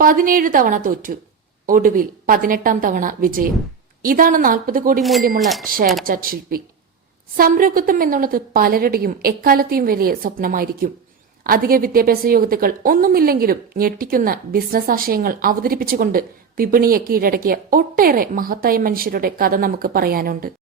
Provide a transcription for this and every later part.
പതിനേഴ് തവണ തോറ്റു. ഒടുവിൽ പതിനെട്ടാം തവണ വിജയം. ഇതാണ് നാൽപ്പത് കോടി മൂല്യമുള്ള ഷെയർ ചാറ്റ് ശില്പി. സംരംഭത്വം എന്നുള്ളത് പലരുടെയും എക്കാലത്തെയും വലിയ സ്വപ്നമായിരിക്കും. അധിക വിദ്യാഭ്യാസ യോഗ്യതകൾ ഒന്നുമില്ലെങ്കിലും ഞെട്ടിക്കുന്ന ബിസിനസ് ആശയങ്ങൾ അവതരിപ്പിച്ചുകൊണ്ട് വിപണിയെ കീഴടക്കിയ ഒട്ടേറെ മഹത്തായ മനുഷ്യരുടെ കഥ നമുക്ക് പറയാനുണ്ട്.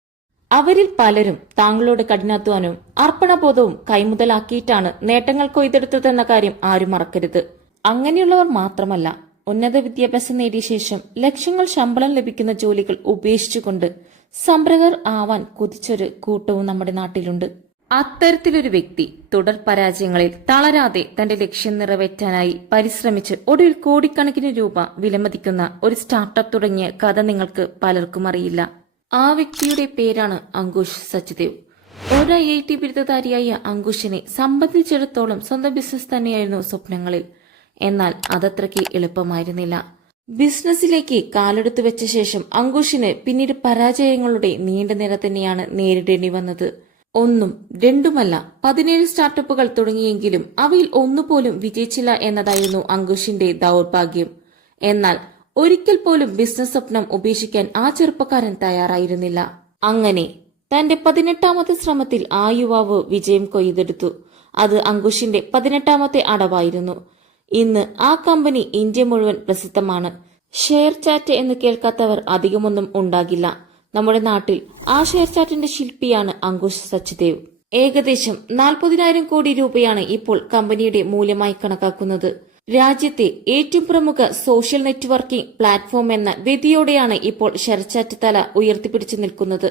അവരിൽ പലരും താങ്കളോട് കഠിനാധ്വാനവും അർപ്പണബോധവും കൈമുതലാക്കിയിട്ടാണ് നേട്ടങ്ങൾ കൊയ്തെടുത്തതെന്ന കാര്യം ആരും മറക്കരുത്. അങ്ങനെയുള്ളവർ മാത്രമല്ല ഉന്നത വിദ്യാഭ്യാസം നേടിയ ശേഷം ലക്ഷങ്ങൾ ശമ്പളം ലഭിക്കുന്ന ജോലികൾ ഉപേക്ഷിച്ചുകൊണ്ട് സംരംഭകർ ആവാൻ കുതിച്ചൊരു കൂട്ടവും നമ്മുടെ നാട്ടിലുണ്ട്. അത്തരത്തിലൊരു വ്യക്തി തുടർ പരാജയങ്ങളിൽ തളരാതെ തന്റെ ലക്ഷ്യം നിറവേറ്റാനായി പരിശ്രമിച്ച് ഒടുവിൽ കോടിക്കണക്കിന് രൂപ വിലമതിക്കുന്ന ഒരു സ്റ്റാർട്ടപ്പ് തുടങ്ങിയ കഥ നിങ്ങൾക്ക് പലർക്കും അറിയില്ല. ആ വ്യക്തിയുടെ പേരാണ് അങ്കുഷ് സച്ദേവ് ഒരു ഐ ഐ ടി ബിരുദധാരിയായ അങ്കുഷിനെ സംബന്ധിച്ചിടത്തോളം സ്വന്തം ബിസിനസ് തന്നെയായിരുന്നു സ്വപ്നങ്ങളിൽ. എന്നാൽ അതത്രയ്ക്ക് എളുപ്പമായിരുന്നില്ല. ബിസിനസ്സിലേക്ക് കാലെടുത്തു വെച്ച ശേഷം അങ്കുഷിന് പിന്നീട് പരാജയങ്ങളുടെ നീണ്ട നിര തന്നെയാണ് നേരിടേണ്ടി വന്നത്. ഒന്നും രണ്ടുമല്ല പതിനേഴ് സ്റ്റാർട്ടപ്പുകൾ തുടങ്ങിയെങ്കിലും അവയിൽ ഒന്നുപോലും വിജയിച്ചില്ല എന്നതായിരുന്നു അങ്കുഷിന്റെ ദൗർഭാഗ്യം. എന്നാൽ ഒരിക്കൽ പോലും ബിസിനസ് സ്വപ്നം ഉപേക്ഷിക്കാൻ ആ ചെറുപ്പക്കാരൻ തയ്യാറായിരുന്നില്ല. അങ്ങനെ തന്റെ പതിനെട്ടാമത്തെ ശ്രമത്തിൽ ആ യുവാവ് വിജയം കൊയ്തെടുത്തു. അത് അങ്കുഷിന്റെ പതിനെട്ടാമത്തെ അടവായിരുന്നു. ഇന്ന് ആ കമ്പനി ഇന്ത്യ മുഴുവൻ പ്രസിദ്ധമാണ്. ഷെയർ ചാറ്റ് എന്ന് കേൾക്കാത്തവർ അധികമൊന്നും ഉണ്ടാകില്ല. നമ്മുടെ നാട്ടിൽ ആ ഷെയർ ചാറ്റിന്റെ ശില്പിയാണ് അങ്കുശ് സച്ദേവ് ഏകദേശം നാൽപ്പതിനായിരം കോടി രൂപയാണ് ഇപ്പോൾ കമ്പനിയുടെ മൂല്യമായി കണക്കാക്കുന്നത്. രാജ്യത്തെ ഏറ്റവും പ്രമുഖ സോഷ്യൽ നെറ്റ്വർക്കിംഗ് പ്ലാറ്റ്ഫോം എന്ന വിധിയോടെയാണ് ഇപ്പോൾ ഷെയർചാറ്റ് തല ഉയർത്തിപ്പിടിച്ചു നിൽക്കുന്നത്.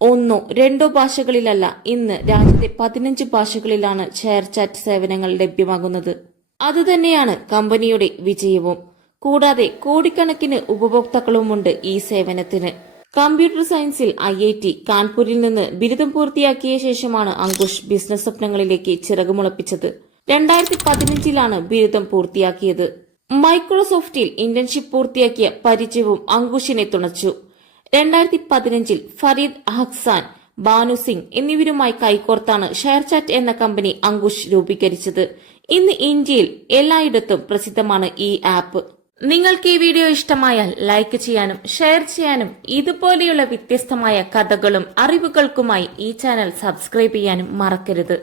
ഒന്നോ രണ്ടോ ഭാഷകളിലല്ല ഇന്ന് രാജ്യത്തെ പതിനഞ്ച് ഭാഷകളിലാണ് ഷെയർചാറ്റ് സേവനങ്ങൾ ലഭ്യമാകുന്നത്. അതുതന്നെയാണ് കമ്പനിയുടെ വിജയവും. കൂടാതെ കോടിക്കണക്കിന് ഉപഭോക്താക്കളുമുണ്ട് ഈ സേവനത്തിന്. കമ്പ്യൂട്ടർ സയൻസിൽ ഐ ഐ ടി കാൺപൂരിൽ നിന്ന് ബിരുദം പൂർത്തിയാക്കിയ ശേഷമാണ് അങ്കുഷ് ബിസിനസ് സ്വപ്നങ്ങളിലേക്ക് ചിറകുമുളപ്പിച്ചത്. രണ്ടായിരത്തി പതിനഞ്ചിലാണ് ബിരുദം പൂർത്തിയാക്കിയത്. മൈക്രോസോഫ്റ്റിൽ ഇന്റേൺഷിപ്പ് പൂർത്തിയാക്കിയ പരിചയവും അങ്കുഷിനെ തുണച്ചു. രണ്ടായിരത്തി പതിനഞ്ചിൽ ഫരീദ് ഹക്സാൻ ബാനു സിംഗ് എന്നിവരുമായി കൈകോർത്താണ് ഷെയർചാറ്റ് എന്ന കമ്പനി അങ്കുഷ് രൂപീകരിച്ചത്. ഇന്ന് ഇന്ത്യയിൽ എല്ലായിടത്തും പ്രസിദ്ധമാണ് ഈ ആപ്പ്. നിങ്ങൾക്ക് ഈ വീഡിയോ ഇഷ്ടമായാൽ ലൈക്ക് ചെയ്യാനും ഷെയർ ചെയ്യാനും ഇതുപോലെയുള്ള വ്യത്യസ്തമായ കഥകളും അറിവുകൾക്കുമായി ഈ ചാനൽ സബ്സ്ക്രൈബ് ചെയ്യാനും മറക്കരുത്.